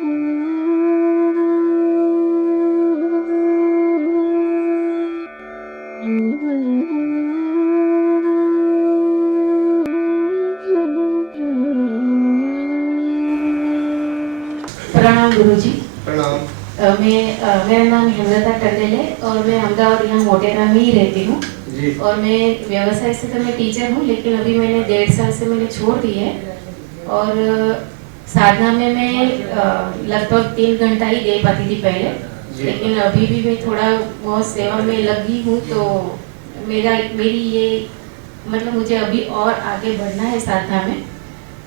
प्रणाम गुरुजी। प्रणाम। मेरा नाम हेमलता टंडेल है और मैं अहमदाबाद यहाँ मोटेरा में ही रहती हूँ। और मैं व्यवसाय से तो मैं टीचर हूँ, लेकिन अभी मैंने 1.5 साल से मैंने छोड़ दी है। और साधना में मैं लगभग 3 घंटा ही दे पाती थी पहले, लेकिन अभी भी मैं थोड़ा बहुत सेवा में लगी हूँ। तो मेरी ये मतलब मुझे अभी और आगे बढ़ना है साधना में,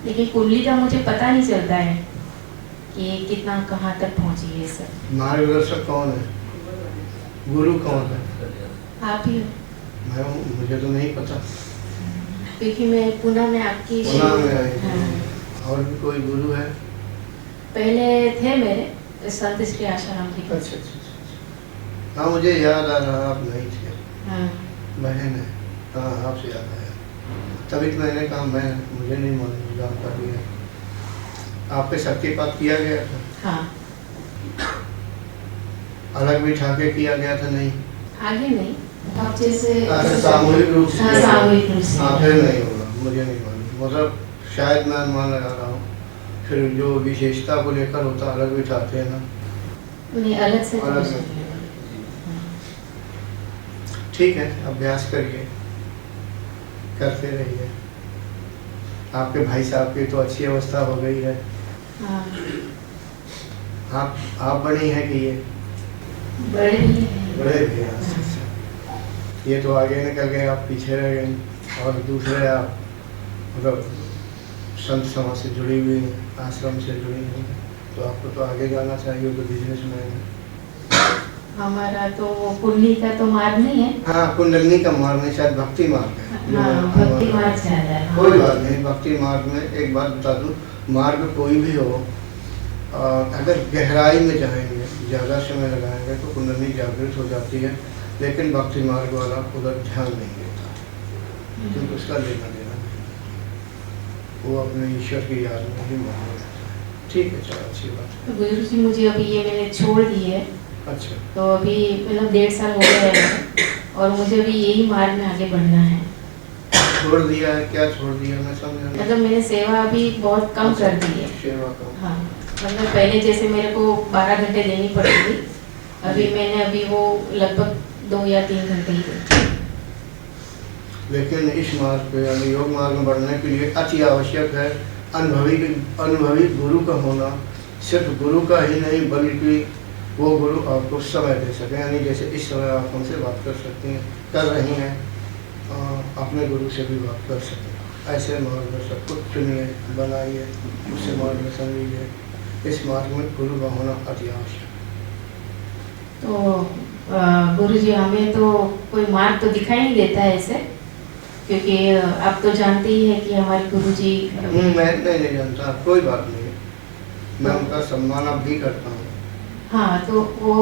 लेकिन कुंडली का मुझे पता नहीं चलता है कि कितना कहाँ तक पहुँची है सर। मार्गदर्शक कौन है? गुरु कौन है? आप ही हो। मैं हूँ, मुझे तो नहीं पता, क्योंकि मैं पुणे में आपकी पुणे में आई। हाँ। और भी कोई गुरु है? पहले थे मेरे संत श्री आशाराम जी। अच्छा अच्छा अच्छा। हाँ, मुझे याद आ रहा, आप नहीं थे। हाँ। बहन है। हाँ, आपसे याद आया। तभी तो मैंने कहा मुझे नहीं मालूम, जानकारी है। आपके शक्तिपात किया गया था? हाँ। अलग बिठा के किया गया था? नहीं, आगे नहीं, आप जैसे अच्छा, सामूहिक रूप से। हाँ, सामूहिक रूप से। हाँ, फिर नहीं होगा, मुझे नहीं मालूम। मतलब शायद मैं अनुमान लगा रहा हूँ। फिर जो विशेषता को लेकर होता अलग बिठाते हैं ना। नहीं, अलग से अलग से। ठीक है, अभ्यास करिए, करते रहिए। आपके भाई साहब की तो अच्छी अवस्था हो गई है। हाँ। आप बड़ी हैं कि ये बड़े भी हैं। बड़े भी हैं? ये तो आगे निकल गए, आप पीछे रह गए। और दूसरे आप मतलब संत समाज से जुड़ी हुई हैं, आश्रम से जुड़ी हुई हैं, तो आपको तो आगे जाना चाहिए। वो तो बिजनेसमैन है। हमारा तो कुंडली का तो मार्ग नहीं है। हाँ, कुंडली का मार्ग नहीं, शायद भक्ति मार्ग है। हाँ, भक्ति मार्ग से आता है। कोई बात नहीं, भक्ति मार्ग में एक बात बता दूं, मार्ग कोई भी हो, अगर गहराई में जाएंगे, ज़्यादा समय लगाएंगे तो कुंडली जागृत हो जाती है। लेकिन भक्ति मार्ग वाला उधर ध्यान नहीं देता, क्योंकि उसका लेना देना नहीं, वो अपने ईश्वर की याद में ही मग्न रहता है। ठीक है, चलो, अच्छी बात है। गुरु जी, मुझे अभी ये मैंने छोड़ दी है। अच्छा। तो अभी मतलब 1.5 साल हो गया है और मुझे अभी यही मार्ग में आगे बढ़ना है। छोड़ दिया है? क्या छोड़ दिया, मैं समझा नहीं। मतलब मैंने सेवा अभी बहुत कम कर दी है। सेवा कम? हाँ, मतलब पहले जैसे मेरे को 12 घंटे देनी पड़ती थी, अभी वो लगभग 2 या 3 घंटे ही देती है। लेकिन इस मार्ग पे यानी योग मार्ग में बढ़ने के लिए अति आवश्यक है अनुभवी गुरु का होना। सिर्फ गुरु का ही नहीं, बल्कि वो गुरु आपको समय दे सके। यानी जैसे इस समय आप हमसे बात कर सकती हैं, कर रही हैं, अपने गुरु से भी बात कर सकें। ऐसे मार्गदर्शक को चुनिए, बनाइए, उससे मार्गदर्शन लीजिए। इस मार्ग में गुरु का होना अति आवश्यक। तो गुरु जी, हमें तो कोई मार्ग तो दिखाई नहीं देता है ऐसे, क्योंकि आप तो जानते ही हैं कि हमारे गुरु जी। मैं नहीं जानता, कोई बात नहीं, मैं उनका सम्मान अब भी करता हूँ। हाँ, तो वो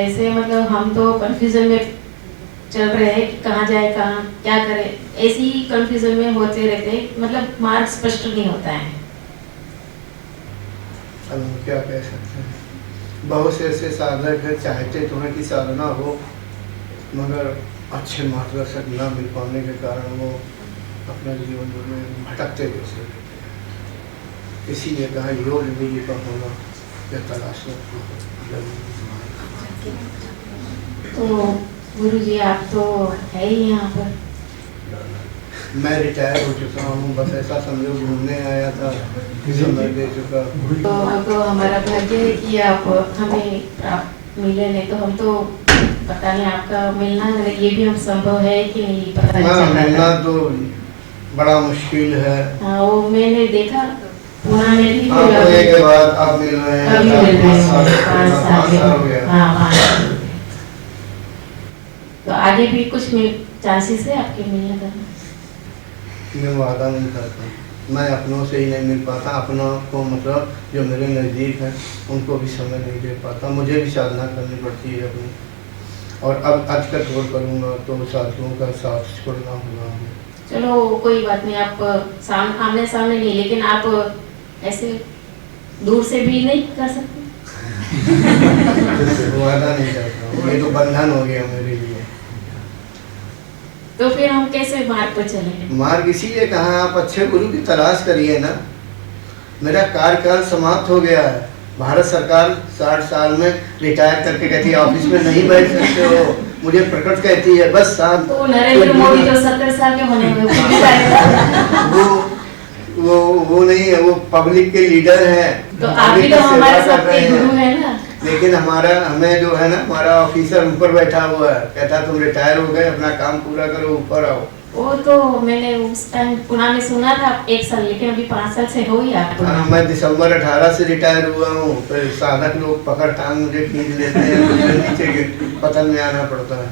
ऐसे मतलब हम तो कन्फ्यूजन में चल रहे हैं कि कहाँ जाए, कहाँ क्या करें, ऐसी ही कन्फ्यूजन में होते रहते हैं। मतलब मार्ग स्पष्ट नहीं होता है। अब हम क्या कह सकते हैं, बहुत से ऐसे साधक है, चाहते तो हैं कि साधना हो, मगर अच्छे मार्गदर्शक न मिल पाने के कारण वो अपने जीवन में भटकते जैसे रहते हैं। इसीलिए कहा योग विधि का होना या तलाशना जरूरी। तो गुरु जी, आप तो है ही यहाँ पर। मैं रिटायर हो चुका हूँ, बस ऐसा समझो घूमने आया था, समय दे चुका। तो हमारा भाग्य है कि आप हमें मिले, नहीं तो हम तो पता नहीं आपका मिलना ये भी हम संभव है कि नहीं पता नहीं चल रहा। मिलना तो बड़ा मुश्किल है। हाँ, वो मैंने देखा पुणे में भी। के बाद आप मिल रहे हैं? अभी मिल रहे हैं, 5 साल हो गया। हाँ, 5 साल। तो आगे भी कुछ चांसेस है आपके मिलने का? मैं वादा नहीं करता, मैं अपनों से ही नहीं मिल पाता। अपनों को मतलब जो मेरे नज़दीक हैं उनको भी समय नहीं दे पाता। मुझे भी साधना करनी पड़ती है अपनी, और अब आज का छोड़ करूँगा तो साथियों का साथ छोड़ना होगा। चलो, कोई बात नहीं, आप आमने सामने नहीं, लेकिन आप ऐसे दूर से भी नहीं कर सकते? वादा नहीं करता हूँ, ये तो बंधन हो गया मेरे लिए। तो फिर हम कैसे मार्ग पर चलेंगे? मार्ग इसीलिए कहा आप अच्छे गुरु की तलाश करिए ना। मेरा कार्यकाल समाप्त हो गया है। भारत सरकार 60 साल में रिटायर करके कहती है ऑफिस में नहीं बैठ सकते हो, मुझे प्रकट कहती है बस साथ। तो नरेंद्र मोदी तो 70 साल के होने में फिर भी जाएगा। वो नहीं है, वो पब्लिक के लीडर है। तो आप भी तो हमारे सबके गुरु है ना। लेकिन हमें जो है ना, हमारा ऑफिसर ऊपर बैठा हुआ है, कहता तुम रिटायर हो गए, अपना काम पूरा करो, ऊपर आओ। वो तो मैंने उस टाइम पुणे में सुना था 1 साल, लेकिन अभी 5 साल से हो ही आपको। हाँ, मैं दिसंबर 18 से रिटायर हुआ हूँ। फिर साधक लोग पकड़ टांग मुझे खींच लेते हैं, मुझे नीचे पतन में आना पड़ता है।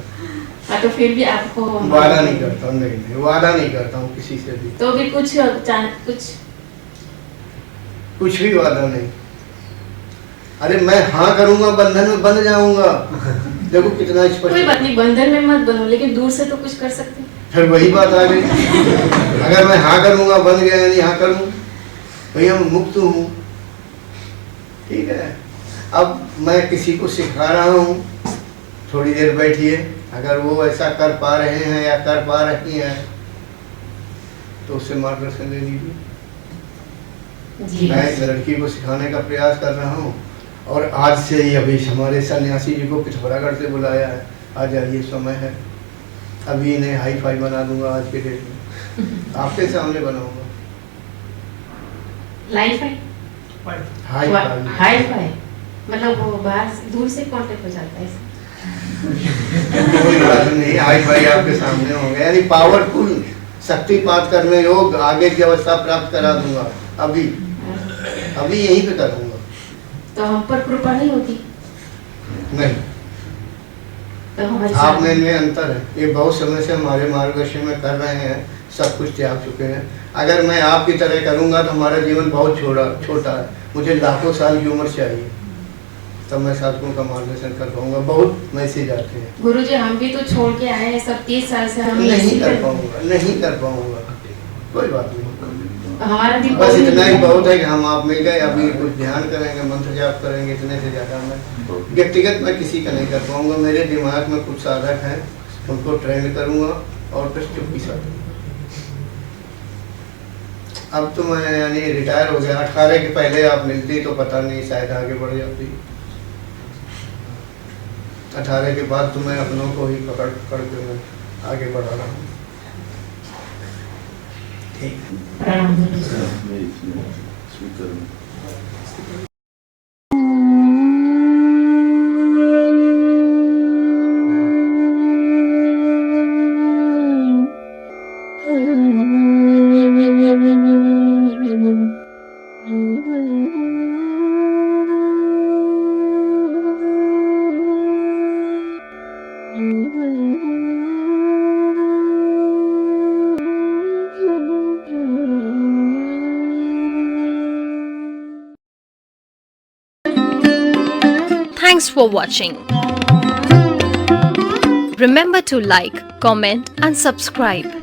हाँ, तो फिर भी आपको वादा नहीं करता हूँ, नहीं वादा नहीं करता हूँ किसी से भी। तो भी कुछ भी वादा नहीं। अरे मैं हाँ करूँगा बंधन में बंध जाऊंगा। देखो कितना स्पष्ट। कोई बात नहीं, बंधन में मत बनो, लेकिन दूर से तो कुछ कर सकते हैं। फिर वही बात आ गई। अगर मैं हाँ करूँगा बंध गया, यानी हाँ करूँ, भैया मुक्त हूँ, ठीक है। अब मैं किसी को सिखा रहा हूँ, थोड़ी देर बैठिए, अगर वो ऐसा कर पा रहे हैं या कर पा रही हैं तो उससे मार्गदर्शन ले लीजिए। मैं इस लड़की को सिखाने का प्रयास कर रहा हूँ, और आज से ही अभी हमारे सन्यासी जी को पिथौरागढ़ से बुलाया है, आ जाइए, समय है। अभी इन्हें हाई फाई बना दूंगा आज के डेट में, आपके सामने बनाऊंगा। हाई फाई मतलब वो बाहर दूर से कांटेक्ट हो जाता है। कोई बात नहीं, हाई फाई आपके सामने होंगे, यानी पावरफुल शक्तिपात करने योग आगे की अवस्था प्राप्त करा दूंगा। अभी यहीं पे करूंगा। तो हम पर कृपा नहीं होती? नहीं, तो हमारे आप में इनमें अंतर है। ये बहुत समय से हमारे मार्गदर्शन में कर रहे हैं, सब कुछ त्याग चुके हैं। अगर मैं आपकी तरह करूंगा तो हमारा जीवन बहुत छोटा है। मुझे लाखों साल की उम्र चाहिए, तब मैं साधकों का मार्गदर्शन कर पाऊंगा। बहुत मैसेज आते हैं। गुरुजी, हम भी तो छोड़ के आए हैं सब, 30 साल से हम नहीं कर पाऊंगा, कोई बात नहीं। हमारा भी बस इतना ही बहुत है कि हम आप मिल गए। अभी कुछ ध्यान करेंगे, मंत्र जाप करेंगे, इतने से ज्यादा मैं व्यक्तिगत मैं किसी का नहीं कर पाऊंगा। मेरे दिमाग में कुछ साधक हैं, उनको ट्रेन करूंगा और फिर चुप्पी साथ। अब तो मैं यानी रिटायर हो गया। 18 के पहले आप मिलती तो पता नहीं, शायद आगे बढ़ जाती। 18 के बाद तो मैं अपनों को ही पकड़ के मैं आगे बढ़ा रहा हूँ। Thanks for watching. Remember to like, comment and subscribe.